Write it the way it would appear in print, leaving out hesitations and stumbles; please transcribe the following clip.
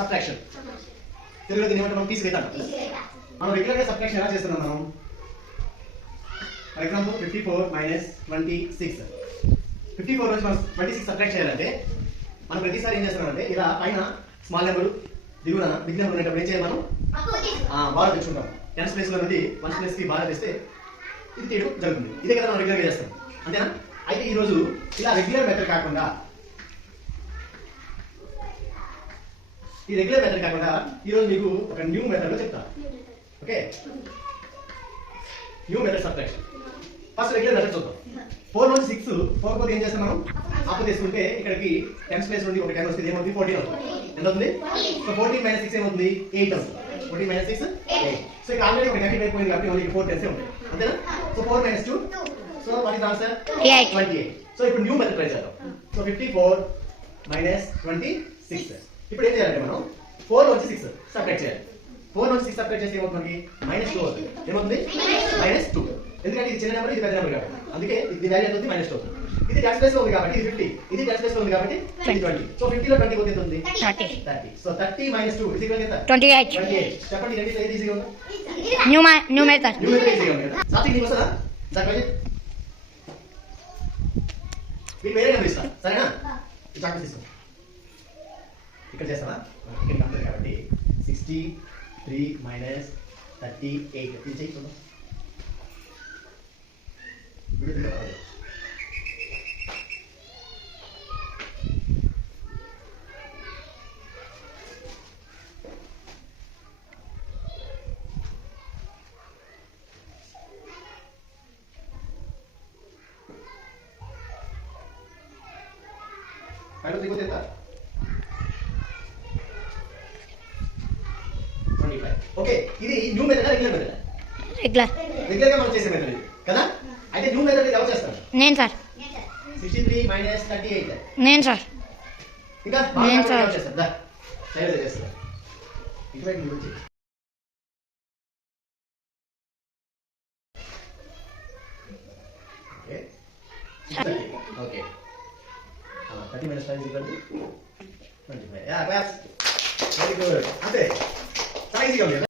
Subtraction. తెలుగులో దీన్ని ఏమంటాం? తీసివేత అంటాం. మనం రెగ్యులర్ గా సబ్ట్రాక్షన్ ఎలా చేస్తున్నాం మనం? For example 54 minus 26. 54 నుంచి మనం 26 సబ్ట్రాక్ట్ చేయాలంటే మనం ప్రతిసారి ఏం చేస్తున్నామంటే ఇలా పైన స్మాల్ నెంబర్ దిగున బిగ్ నెంబర్ ఉండేటప్పుడు ఏం చేయాలి మనం? బాగా తెచ్చుకుంటాం. టెన్స్ ప్లేస్ లో నుండి వన్స్ ప్లేస్ కి బాగా తెస్తే ఇది తీయడం జరుగుతుంది. ఇదే కదా మనం రెగ్యులర్ గా చేస్తాం, అంతేనా? అయితే ఈ రోజు ఇలా రెగ్యులర్ మెథడ్ కాకుండా ఈ రోజు మీకు ఒక న్యూ మెథడ్ లో చెప్తా. Okay, new method subtraction. First regular method చూద్దాం. 4 నుంచి 6 పోకపోతే ఏం చేస్తాం మనం? అప్పు తీసుకుంటే ఇక్కడికి 10 ప్లేస్ నుండి ఒక 10 వస్తుంది, ఏమవుతుంది? 14 అవుతుంది. ఎంత అవుతుంది? సో 14 మైనస్ 6 ఏమవుతుంది? 8 అవుతుంది. 14 మైనస్ 6 8. సో ఇక్కడ ఆల్రెడీ ఒక నెగటివ్ అయిపోయింది కాబట్టి ఓన్లీ 4 టెన్స్ ఉంటాయి, అంతేనా? So 4 minus 2, so what is answer? 28. So ఇప్పుడు న్యూ మెథడ్ ట్రై చేద్దాం. So 54 minus 26. ఇప్పుడు ఏం చేయాలంటే మనం 4 నుంచి 6 సబ్ట్రాక్ట్ చేయాలి. 4 నుంచి 6 సబ్ట్రాక్ట్ చేస్తే ఏమవుతుంది? -2 అవుతుంది. ఏమవుతుంది? -2. ఎందుకంటే ఇది చిన్న నెంబర్, ఇది పెద్ద నెంబర్ కాబట్టి, అందుకే ఇది వాల్యూ ఎంత అవుతుంది? -2 అవుతుంది. ఇది టెన్స్ ప్లేస్ లో ఉంది కాబట్టి ఇది 50, ఇది టెన్స్ ప్లేస్ లో ఉంది కాబట్టి 20. సో 50 లో 20 పోతే ఎంత ఉంది? 30. సో 30 - 2 ఇది ఎంత? 28. చెప్పండి, రెండు ఏది ఈజీగా ఉంది? న్యూ మెథడ్ ఈజీగా ఉంది కదా? సాత్విక్ నీకు వస్తుందా? సార్ ప్రజెంట్ మీరు వేరే నెంబర్ ఇస్తా, సరేనా? ఈ చాక్లెట్ తీసుకో. ఇక్కడ చేస్తావా? ఇక్కడ కంప్లీట్ కాబట్టి 63 మైనస్ 38 ఇది చేయి చూద్దాం. ఓకే, ఇది new method regular method? Regular గా మనం చేసే మెథడ్ ఇది కదా. అయితే న్యూ మెథడ్ ఎవరు చేస్తారు? నేను సార్. 63 మైనస్ 38 నేను సార్. ఇంకా నేను సార్ చేస్తారు. దా సైలెంట్ చేస్తారు. ఇటువైపు నుంచి okay okay 30 minus 5 is equal to 25. Yeah, claps. Very good. అంతే, చాలా ఈజీగా ఉంది.